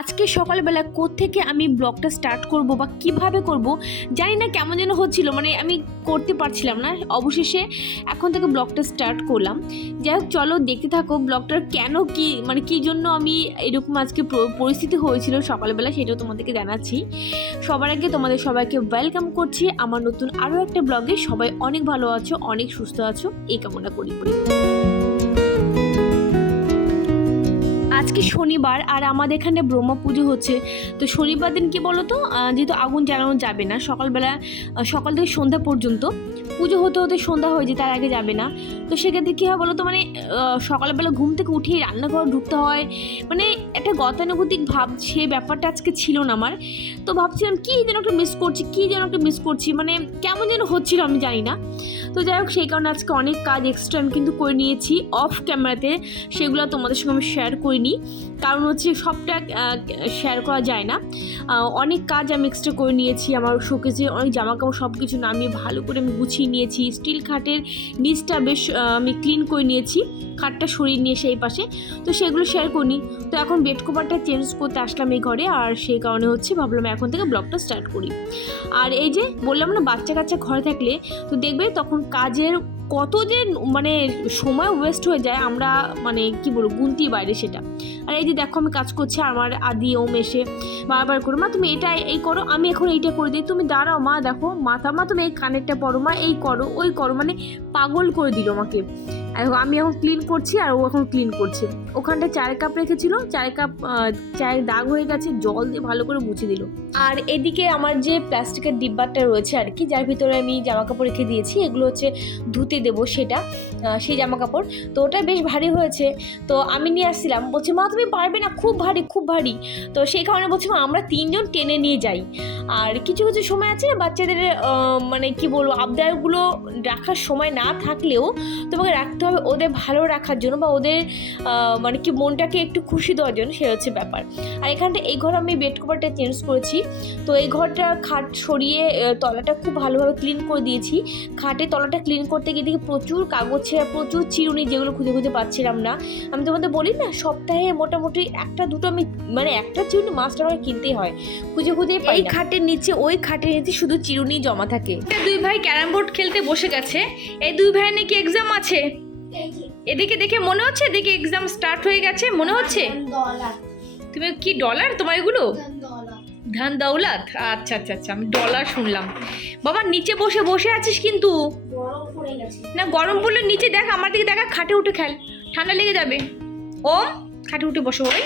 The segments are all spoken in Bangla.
আজকে সকালবেলা কোত্থেকে আমি ব্লগটা স্টার্ট করব বা কিভাবে করব জানি না, কেমন যেন হচ্ছিল, মানে আমি করতে পারছিলাম না। অবশেষে এখন থেকে ব্লগটা স্টার্ট করলাম। যাই হোক, চলো দেখতে থাকো ব্লগটার কেন কি মানে কী জন্য আমি এরকম আজকে পরিস্থিতি হয়েছিল সকালবেলা, সেটাও তোমাদেরকে জানাচ্ছি। সবার আগে তোমাদের সবাইকে ওয়েলকাম করছি আমার নতুন আরও একটা ব্লগে। সবাই অনেক ভালো আছো, অনেক সুস্থ আছো, এই কামনা করি। আজকে শনিবার আর আমাদের এখানে ব্রহ্মা পুজো হচ্ছে। তো শনিবার দিন কি বলো তো, যেহেতু আগুন জ্বালানো যাবে না সকালবেলা, সকাল থেকে সন্ধ্যা পর্যন্ত পুজো হতে হতে সন্ধ্যা হয়ে যায়, তার আগে যাবে না। তো সেক্ষেত্রে কী হয় বলো তো, মানে সকালবেলা ঘুম থেকে উঠেই রান্নাঘর ঢুকতে হয়, মানে একটা গতানুগতিক ভাব, সে ব্যাপারটা আজকে ছিল না আমার। তো ভাবছিলাম কী যেন একটা মিস করছি, মানে কেমন যেন হচ্ছিল আমি জানি না। তো যাই হোক, সেই কারণে আজকে অনেক কাজ এক্সট্রা আমি কিন্তু করে নিয়েছি অফ ক্যামেরাতে, সেগুলো তোমাদের সঙ্গে আমি শেয়ার করিনি, কারণ হচ্ছে সবটা শেয়ার করা যায় না। অনেক কাজ আমি এক্সট্রা করে নিয়েছি, আমার শোকেসে অনেক জামাকাপড় সব কিছু নামিয়ে ভালো করে আমি গুছিয়ে নিয়েছি। স্টিল খাটের নিচটা বেশ আমি ক্লিন করে নিয়েছি, খাটটা সরিয়ে নিয়ে সেই পাশে, তো সেগুলো শেয়ার করিনি। তো এখন বেড কভারটা চেঞ্জ করতে আসলাম এই ঘরে, আর সেই কারণে হচ্ছে ভাবলাম এখন থেকে ব্লগটা স্টার্ট করি। আর এই যে বললাম না, বাচ্চা কাচ্চা ঘরে থাকলে তো দেখবে তখন কাজের কত যে মানে সময় ওয়েস্ট হয়ে যায়, আমরা মানে কি বলবো গুনতির বাইরে সেটা। আর এই যে দেখো আমি কাজ করছি, আমার আদি ওম এসে বারবার করে, মা তুমি এটা এই করো, আমি এখন এইটা করে দিই, তুমি দাঁড়াও মা, দেখো মাথা, মা তুমি এই কানেরটা পরো, মা এই করো ওই করো, মানে পাগল করে দিল আমাকে। আমি এখন ক্লিন করছি আর ও এখন ক্লিন করছে। ওখানটা চায়ের কাপ রেখেছিল, চায়ের কাপ চায়ের দাগ হয়ে গেছে, জল দিয়ে ভালো করে মুছে দিল। আর এদিকে আমার যে প্লাস্টিকের ডিব্বাটা রয়েছে আর কি, যার ভিতরে আমি জামা কাপড় রেখে দিয়েছি, এগুলো হচ্ছে ধুতে দেবো সেটা, সেই জামা কাপড়। তো ওটা বেশ ভারী হয়েছে, তো আমি নিয়ে আসছিলাম, বলছে মা তুমি পারবে না, খুব ভারী খুব ভারী। তো সেই কারণে বলছি আমরা তিনজন টেনে নিয়ে যাই। আর কিছু কিছু সময় আছে বাচ্চাদের মানে কি বলবো আবদারগুলো রাখার সময় না থাকলেও তোমাকে রাখতে হবে ওদের ভালো রাখার জন্য, বা ওদের মানে কি মনটাকে একটু খুশি দেওয়ার জন্য, সে হচ্ছে ব্যাপার। আর এখানটা এই ঘর আমি বেড কভারটা চেঞ্জ করেছি, তো এই ঘরটা খাট সরিয়ে তলাটা খুব ভালোভাবে ক্লিন করে দিয়েছি। খাটের তলাটা ক্লিন করতে গিয়ে দেখি প্রচুর কাগজ ছেঁড়া, প্রচুর চিরুনি, যেগুলো খুঁজে খুঁজে পাচ্ছিলাম না। আমি তোমাদের বলি না, সপ্তাহে মোটামুটি একটা দুটো আমি মানে একটা চিরুনি মাস্টার হয় কিনতেই হয়, খুঁজে খুঁজে। এই খাটের নিচে ওই খাটের নিচে শুধু চিরুনি জমা থাকে। দুই ভাই ক্যারাম বোর্ড খেলতে বসে গেছে। এই দুই ভাই নাকি এক্সাম আছে, এদিকে দেখে মনে হচ্ছে এদিকে এক্সাম স্টার্ট হয়ে গেছে মনে হচ্ছে। তুমি কি ডলার তোমার এগুলো? ধান দৌলত, আচ্ছা আচ্ছা আচ্ছা, আমি ডলার শুনলাম। বাবা নিচে বসে বসে আছিস কিন্তু, না গরম পড়লে নিচে দেখ, আমার দিকে দেখা, খাটে উঠে খেল, ঠান্ডা লেগে যাবে। ও খাটে উঠে বসো, ওই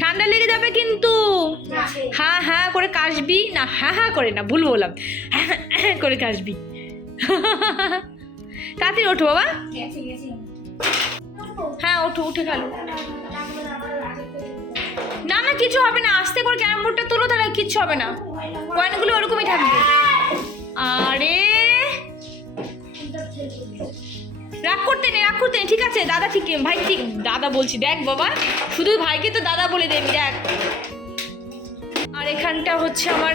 ঠান্ডা লেগে যাবে কিন্তু। হ্যাঁ হ্যাঁ করে কাশবি না, হ্যাঁ হ্যাঁ করে না, ভুল বললাম, হ্যাঁ করে কাশবি। তাড়াতাড়ি ওঠো বাবা, হ্যাঁ ওঠো, উঠে গেল। না না কিছু হবে না, আস্তে করে ক্যারাম বোর্ডটা তোলো, তাহলে কিচ্ছু হবে না, কয়েনগুলো ওরকমই থাকবে। আরে রাগ করতে নেই, ঠিক আছে দাদা, ঠিক ভাই, ঠিক দাদা বলছি, দেখ বাবা শুধু ভাইকে তো দাদা বলে দেবি, দেখ। আর এখানটা হচ্ছে আমার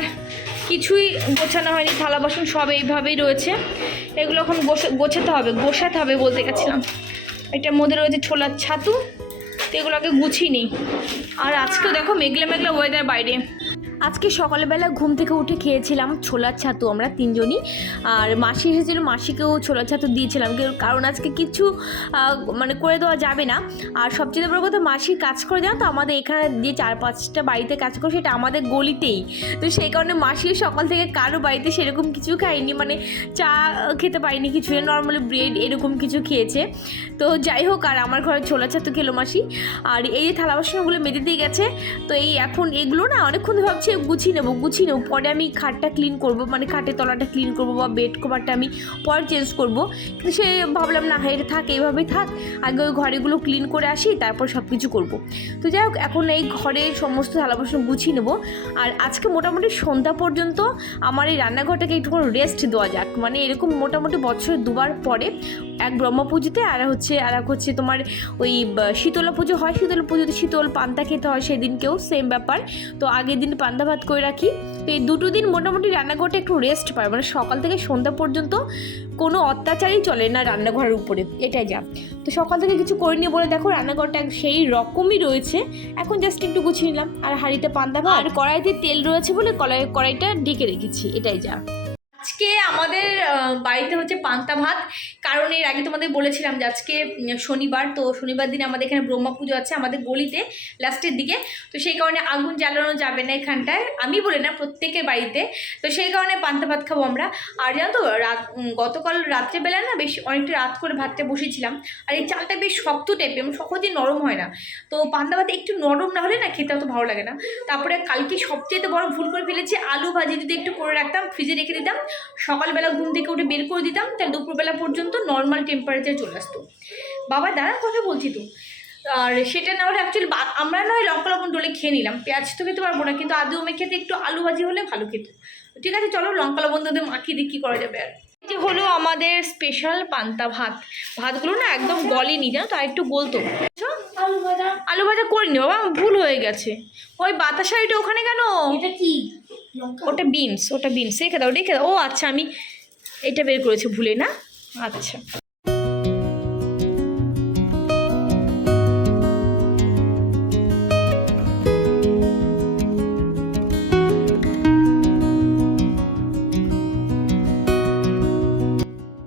কিছুই গোছানো হয়নি, থালা বাসন সব এইভাবেই রয়েছে, এগুলো এখন গোছাতে হবে বলতে গেছিলাম। এটার মধ্যে রয়েছে ছোলার ছাতু, তো এগুলোকে গুছিয়ে নিই। আর আজকেও দেখো মেঘলা মেঘলা ওয়েদার বাইরে। আজকে সকালবেলা ঘুম থেকে উঠে খেয়েছিলাম ছোলার ছাতু আমরা তিনজনই, আর মাসি এসেছিলো, মাসিকেও ছোলার ছাতু দিয়েছিলাম, কারণ আজকে কিছু মানে করে দেওয়া যাবে না। আর সবচেয়ে বড় কথা, মাসি কাজ করে জানো তো, আমাদের এখানে যে 4-5টা বাড়িতে কাজ করে সেটা আমাদের গলিতেই, তো সেই কারণে মাসি সকাল থেকে কারো বাড়িতে সেরকম কিছু খায়নি, মানে চা খেতে পারিনি, কিছু নর্মালি ব্রেড এরকম কিছু খেয়েছে। তো যাই হোক, আর আমার ঘরে ছোলার ছাতু খেলো মাসি। আর এই যে থালা বাসনগুলো মেজে দিয়ে গেছে, তো এই এখন এগুলো না অনেকক্ষণ ভাবছি গুছিয়ে নেবো, পরে আমি খাটটা ক্লিন করব, মানে খাটের তলাটা ক্লিন করব, বা বেড কভারটা আমি পরে চেঞ্জ করব। কিন্তু সে ভাবলাম না, এটা থাক, এইভাবেই থাক, আগে ওই ঘরেগুলো ক্লিন করে আসি, তারপর সব কিছু করবো। তো যাই হোক, এখন এই ঘরের সমস্ত থালা বাসন গুছিয়ে নেবো। আর আজকে মোটামুটি সন্ধ্যা পর্যন্ত আমার এই রান্নাঘরটাকে একটুখানি রেস্ট দেওয়া যাক, মানে এরকম মোটামুটি বছরে দুবার পরে এক ব্রহ্ম পুজোতে আর এক হচ্ছে তোমার ওই শীতলা পুজো হয়, শীতলা পুজোতে শীতল পান্তা খেতে হয়, সেদিনকেও সেম ব্যাপার। তো আগের দিন পান্তা ভাত করে রাখি। তো এই দুটো দিন মোটামুটি রান্নাঘরটা একটু রেস্ট পায়, মানে সকাল থেকে সন্ধ্যা পর্যন্ত কোনো অত্যাচারই চলে না রান্নাঘরের উপরে, এটাই যা। তো সকাল থেকে কিছু করিনি বলে দেখো রান্নাঘরটা সেই রকমই রয়েছে। এখন জাস্ট একটু গুছিয়ে নিলাম, আর হাঁড়িতে পান্তা ভাত আর কড়াইতে তেল রয়েছে বলে কড়াইটা ঢেকে রেখেছি, এটাই যা। আজকে আমাদের বাড়িতে হচ্ছে পান্তা ভাত, কারণ এর আগে তোমাদের বলেছিলাম যে আজকে শনিবার, তো শনিবার দিনে আমাদের এখানে ব্রহ্মা পুজো আছে আমাদের গলিতে লাস্টের দিকে। তো সেই কারণে আগুন জ্বালানো যাবে না এখানটায়, আমি বলি না প্রত্যেকের বাড়িতে। তো সেই কারণে পান্তা ভাত খাবো আমরা। আর জানো তো গতকাল রাত্রেবেলা না বেশ অনেকটা রাত করে ভাতটা বসেছিলাম, আর এই চালটা বেশ শক্ত টাইপের, সহজেই নরম হয় না। তো পান্তা ভাত একটু নরম না হলে না খেতে অত ভালো লাগে না। তারপরে কালকে সবচেয়ে বড় ভুল করে ফেলেছি, আলু ভাজি যদি একটু করে রাখতাম, ফ্রিজে রেখে দিতাম, সকালবেলা ঘুম থেকে উঠে বের করে দিতাম, তাহলে দুপুরবেলা পর্যন্ত নর্মাল টেম্পারেচার চলে আসতো। বাবা দাঁড়ার কথা বলছি তো। আর সেটা না হলে অ্যাকচুয়ালি আমরা নয় লঙ্কা লবণ ডলে খেয়ে নিলাম, পেঁয়াজ তো খেতে পারবো না, কিন্তু আদৌ খেতে একটু আলু ভাজি হলে ভালো খেত। ঠিক আছে চলো লঙ্কা লবণ দিয়ে মাখিয়ে দিয়ে কী করা যাবে। আর যে হলো আমাদের স্পেশাল পান্তা ভাত। ভাতগুলো না একদম গলেনি, জানো তো, আর একটু গলতো। আলু ভাজা করিনি বাবা, ভুল হয়ে গেছে। ওই বাতাসাইটা ওখানে কেন? এটা কি? ওটা বিনস রেখে দাও। ও আচ্ছা, আমি এটা বের করেছি ভুলে, না? আচ্ছা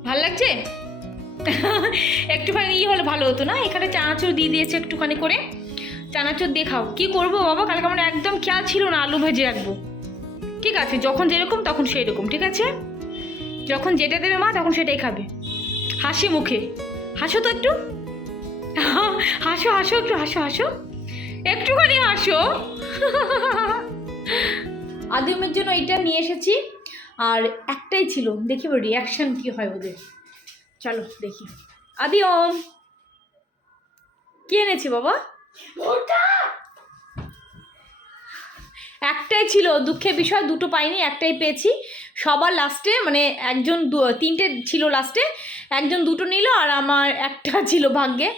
ভালো লাগছে। একটুখানি হলে ভালো হতো না? এখানে চানাচুর দিয়ে দিয়েছে একটুখানি করে, চানাচুর দিয়ে খাও। কী করবো বাবা, কালকে আমার একদম খেয়াল ছিল না আলু ভেজে রাখবো। ঠিক আছে, যখন যেরকম তখন সেই রকম, ঠিক আছে? যখন যেটা দেবে মা তখন সেটাই খাবে। হাসি মুখে হাসো তো একটু, হাসো একটু, হাসো একটুখানি হাসো। আদিমের জন্য এইটা নিয়ে এসেছি, আর একটাই ছিল, দেখি রিয়াকশান কি হয় ওদের। চলো দেখি। আদিম কি এনেছি বাবা? একটাই ছিল, দুঃখের বিষয় দুটো পাইনি, একটাই পেয়েছি। সবার লাস্টে মানে একজন তিনটে ছিল লাস্টে, একজন দুটো নিল আর আমার একটা ছিল ভাগ্যে।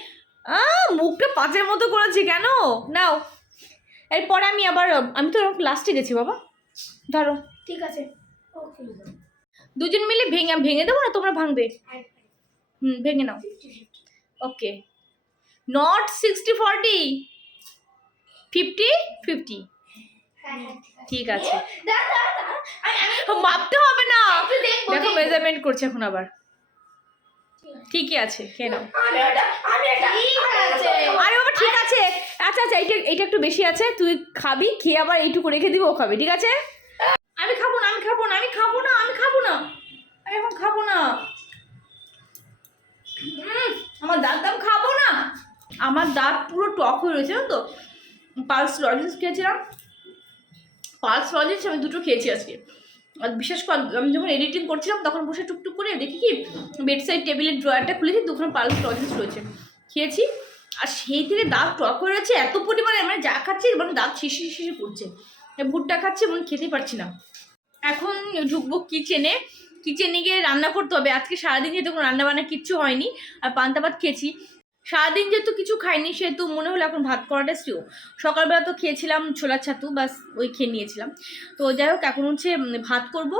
মুখটা পাঁচের মতো করেছি কেন? নাও, এরপরে আমি তো লাস্টে গেছি বাবা। ধরো, ঠিক আছে, দুজন মিলে ভেঙে দেবো না, তোমরা ভাঙবে? ভেঙে নাও। ওকে, নট 60-40, 50-50। ঠিক আছে, মাপতে হবে না, দেখো মেজারমেন্ট করছে এখন আবার। ঠিকই আছে, খেয়ে নাও। আরে বাবা ঠিক আছে, আচ্ছা এইটা একটু বেশি আছে, তুই খাবি, খেয়ে আবার এইটুকু রেখে দিব, ও খাবে, ঠিক আছে? আমি খাবো না, আমি খাবো না, আমি এখন খাবো না। আমার দাঁত খাবো না, আমার দাঁত পুরো টক হয়ে রয়েছে তো। পালস লজেন্স খেয়েছিলাম, আমি দুটো খেয়েছি আজকে। আর বিশেষ করে আমি যখন এডিটিং করছিলাম তখন বসে টুকটুক করে দেখি কি বেডসাইড টেবিলের ড্রয়ারটা খুলেছি, দুখানে পালস লজেন্স রয়েছে, খেয়েছি। আর সেই থেকে দাঁত টক হয়ে রয়েছে এত পরিমাণে, মানে যা খাচ্ছি মানে দাঁত শিশি পড়ছে। ভুট্টা খাচ্ছি, মানে খেতে পারছি না। এখন ঢুকবো কিচেনে গিয়ে রান্না করতে হবে। আজকে সারাদিন যেহেতু কোনো রান্নাবান্না কিচ্ছু হয়নি, আর পান্তা ভাত খেয়েছি। সারাদিন যেহেতু কিছু খাইনি, সেহেতু মনে হলো এখন ভাত করাটা শ্রেয়। সকালবেলা তো খেয়েছিলাম ছোলার ছাতু, বাস ওই খেয়ে নিয়েছিলাম। তো যাই হোক, এখন হচ্ছে ভাত করব,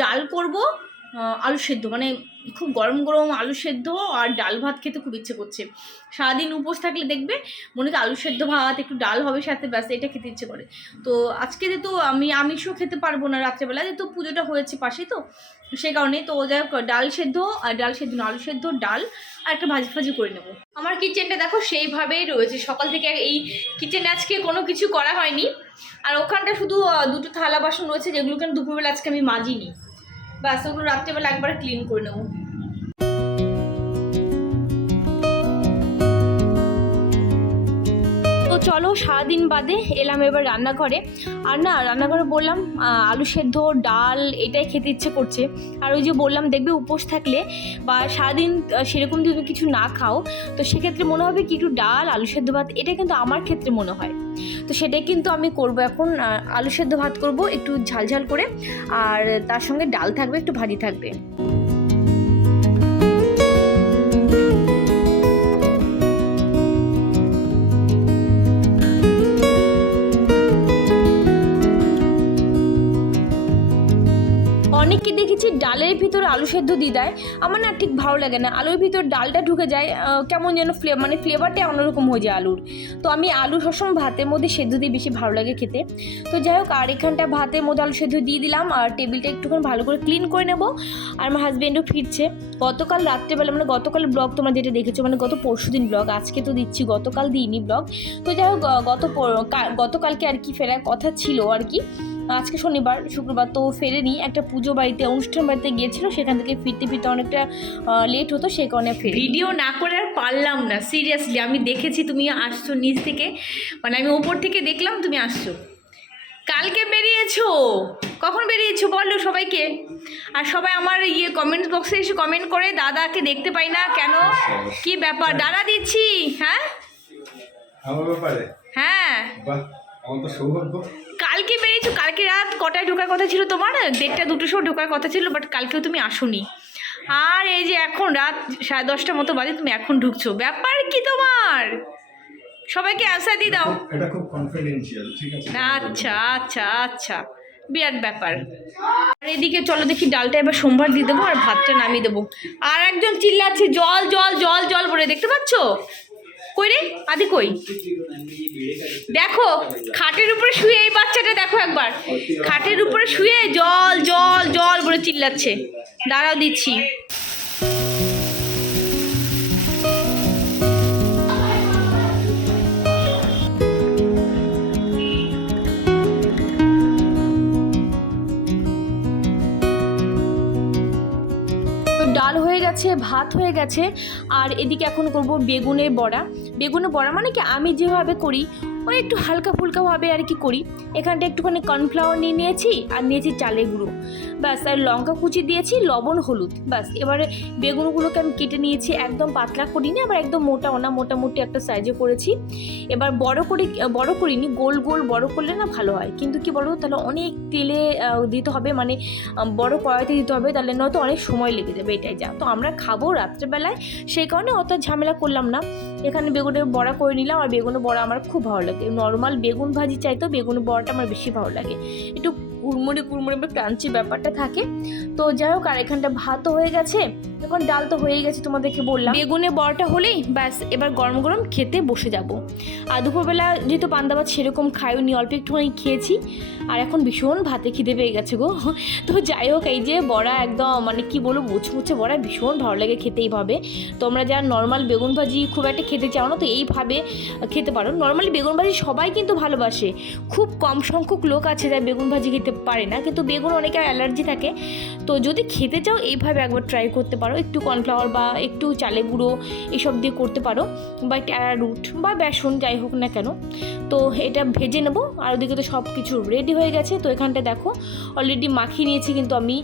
ডাল করব, আলু সেদ্ধ, মানে খুব গরম গরম আলু সেদ্ধ আর ডাল ভাত খেতে খুব ইচ্ছে করছে। সারাদিন উপোস থাকলে দেখবে মনে হয় আলু সেদ্ধ ভাত একটু ডাল হবে সাথে, ব্যাস এটা খেতে ইচ্ছে করে। তো আজকে যেহেতু আমি আমিষও খেতে পারবো না রাত্রেবেলা, যেহেতু পুজোটা হয়েছে পাশে, তো সেই কারণে তো যাই হোক আলু সেদ্ধ ডাল আর একটা ভাজি করে নেবো। আমার কিচেনটা দেখো সেইভাবেই রয়েছে, সকাল থেকে এই কিচেনে আজকে কোনো কিছু করা হয়নি। আর ওখানটা শুধু দুটো থালা বাসন রয়েছে, যেগুলো কেন দুপুরবেলা আজকে আমি মাজিনি, ব্যাস ওগুলো রাত্রেবেলা একবার ক্লিন করে নেবো। তো চলো, সারাদিন বাদে এলাম এবার রান্নাঘরে। আর না, রান্নাঘরে বললাম আলু সেদ্ধ ডাল এটাই খেতে ইচ্ছে করছে। আর ওই যে বললাম দেখবে উপোস থাকলে বা সারাদিন সেরকম যদি কিছু না খাও, তো সেক্ষেত্রে মনে হবে কি একটু ডাল আলু সেদ্ধ ভাত, এটা কিন্তু আমার ক্ষেত্রে মনে হয়। তো সেটাই কিন্তু আমি করব এখন, আলু সেদ্ধ ভাত করব একটু ঝাল করে, আর তার সঙ্গে ডাল থাকবে, একটু ভাজি থাকবে। ডালের ভিতরে আলু সেদ্ধ দিয়ে দেয়, আমার না ঠিক ভালো লাগে না। আলুর ভিতর ডালটা ঢুকে যায়, কেমন যেন মানে ফ্লেভারটা অন্যরকম হয়ে যায় আলুর। তো আমি আলু সবসময় ভাতের মধ্যে সেদ্ধ দিয়ে বেশি ভালো লাগে খেতে। তো যাই হোক, আর এখানটা ভাতের মধ্যে আলু সেদ্ধ দিয়ে দিলাম, আর টেবিলটা একটুখানি ভালো করে ক্লিন করে নেব। আর আমার হাজব্যান্ডও ফিরছে। গতকাল রাত্রেবেলা, মানে গতকাল ব্লগ তোমরা যেটা দেখেছো, মানে গত পরশুদিন ব্লগ, আজকে তো দিচ্ছি, গতকাল দিইনি ব্লগ। তো যাই হোক, গতকালকে আর কি ফেরার কথা ছিল আর কি। আজকে শনিবার, শুক্রবার তো ফেরেনি, একটা পুজো বাড়িতে, অনুষ্ঠান বাড়িতে গিয়েছিল, সেখান থেকে ফিরতে ফিরতে অনেকটা লেট হতো, সেই কারণে ভিডিও না করে আর পারলাম না। সিরিয়াসলি আমি দেখেছি তুমি আসছো নিচ থেকে, মানে আমি ওপর থেকে দেখলাম তুমি আসছো। কালকে বেরিয়েছো, কখন বেরিয়েছো বলো সবাইকে। আর সবাই আমার কমেন্ট বক্সে এসে কমেন্ট করে দাদাকে দেখতে পাই না কেন, কি ব্যাপার? দাদা দিচ্ছি। হ্যাঁ আমার ব্যাপারে, হ্যাঁ আমার তো সৌভাগ্য। কালকে বেরিয়েছো, কালকে রাত কটায় ঢোকার কথা ছিল তোমার? 1:30 2টোর সময় ঢোকার কথা ছিল, বাট কালকেও তুমি আসোনি। আর এই যে এখন রাত 10:30 মতো বাজে, তুমি এখন ঢুকছো, ব্যাপার কি তোমার? সবাইকে অ্যান্সার দিয়ে দাও। এটা খুব কনফিডেন্সিয়াল, ঠিক আছে? আচ্ছা আচ্ছা আচ্ছা, বিরাট ব্যাপার। আর এদিকে চলো দেখি, ডালটা এবার সোমবার দিয়ে দেবো আর ভাতটা নামিয়ে দেবো। আর একজন চিল্লাচ্ছে জল জল জল জল বলে, দেখতে পাচ্ছ? কই রে আদি, কই? দেখো খাটের উপরে শুয়ে, এই বাচ্চাটা দেখো একবার, খাটের উপরে শুয়ে জল জল জল বলে চিল্লাচ্ছে। দাঁড়াও দিচ্ছি। ডাল হয়ে গেছে, ভাত হয়ে গেছে, আর এদিকে এখন করব বেগুনের বড়া। বেগুনের বড়া মানে কি, আমি যেভাবে করি ওই একটু হালকা ফুলকাভাবে আর কি করি। এখানটা একটুখানি কর্নফ্লাওয়ার নিয়ে নিয়েছি, আর নিয়েছি চালের গুঁড়ো, ব্যাস। আর লঙ্কা কুচি দিয়েছি, লবণ হলুদ, ব্যাস। এবারে বেগুনগুলোকে আমি কেটে নিয়েছি, একদম পাতলা করিনি, আবার একদম মোটাও না, মোটামুটি একটা সাইজে করেছি। এবার বড় করিনি, গোল গোল বড় করলে না ভালো হয়, কিন্তু কি বলো, তাহলে অনেক তেলে দিতে হবে, মানে বড় কড়াইতে দিতে হবে, তাহলে নয়তো অনেক সময় লেগে যাবে, এটাই যা। তো আমরা খাবো রাত্রেবেলায়, সেই কারণে অত ঝামেলা করলাম না। এখানে বেগুনের বড়া করে নিলাম, আর বেগুনের বড়া আমার খুব ভালো লাগে। নর্মাল বেগুন ভাজি চাইতো বেগুনের বড়াটা আমার বেশি ভালো লাগে, একটু কুড়মুড়ে কুড়মুড়ে ক্রাঞ্চি ব্যাপারটা থাকে। তো যাই হোক, আর এখানটা ভাতও হয়ে গেছে, এখন ডাল তো হয়েই গেছে, তোমাদেরকে বললাম। বেগুনের বড়াটা হলেই ব্যাস, এবার গরম গরম খেতে বসে যাব। আর দুপুরবেলা যেহেতু পান্তা ভাত সেরকম খাইওনি, অল্প একটুখানি খেয়েছি, আর এখন ভীষণ ভাতে খিদে পেয়ে গেছে গো। তো যাই হোক, এই যে বড়া একদম মানে কি বলবো, মুচমুচে বড়া ভীষণ ভালো লাগে খেতে এইভাবে। তোমরা যারা নর্মাল বেগুন ভাজি খুব একটা খেতে চাও না, তো এইভাবে খেতে পারো। নর্মালি বেগুন ভাজি সবাই কিন্তু ভালোবাসে, খুব কম সংখ্যক লোক আছে যারা বেগুন ভাজি খেতে পারে না, কিন্তু বেগুন অনেকের অ্যালার্জি থাকে। তো যদি খেতে চাও এইভাবে একবার ট্রাই করতে পারো, একটু কর্নফ্লাওয়ার বা একটু চালের গুঁড়ো এসব দিয়ে করতে পারো, বা অ্যারারুট বা বেসন, যাই হোক না কেন। তো এটা ভেজে নেবো, আর ওদিকে তো সব কিছু রেডি হয়ে গেছে। তো এখানটা দেখো অলরেডি মাখিয়ে নিয়েছি কিন্তু আমি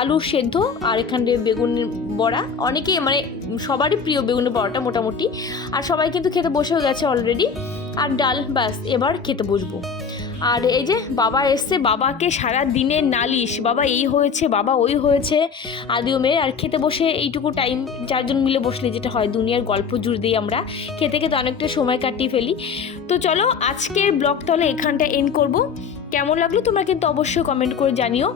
আলু সেদ্ধ, আর এখানে বেগুনের বড়া। অনেকেই মানে সবারই প্রিয় বেগুনের বড়াটা মোটামুটি, আর সবাই কিন্তু খেতে বসেও গেছে অলরেডি। আর ডাল, ব্যাস এবার খেতে বসবো। আর এই যে বাবা এসছে, বাবাকে সারা দিনের নালিশ, বাবা এই হয়েছে, বাবা ওই হয়েছে, আদিও মেয়ে। আর খেতে বসে এইটুকু টাইম 4 জন মিলে বসলে যেটা হয়, দুনিয়ার গল্প জুড়ে দিই আমরা, খেতে খেতে অনেকটা সময় কাটিয়ে ফেলি। তো চলো আজকের ব্লগ তাহলে এখানটা এন্ড করব। কেমন লাগলো তোমরা কিন্তু অবশ্যই কমেন্ট করে জানিও।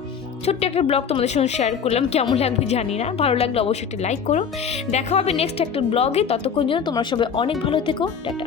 ছোট্ট একটা ব্লগ তোমাদের সঙ্গে শেয়ার করলাম, কেমন লাগবে জানি না, ভালো লাগলে অবশ্যই একটা লাইক করো। দেখা হবে নেক্সট একটা ব্লগে, ততক্ষণ জন্য তোমরা সবাই অনেক ভালো থেকো, টাটা।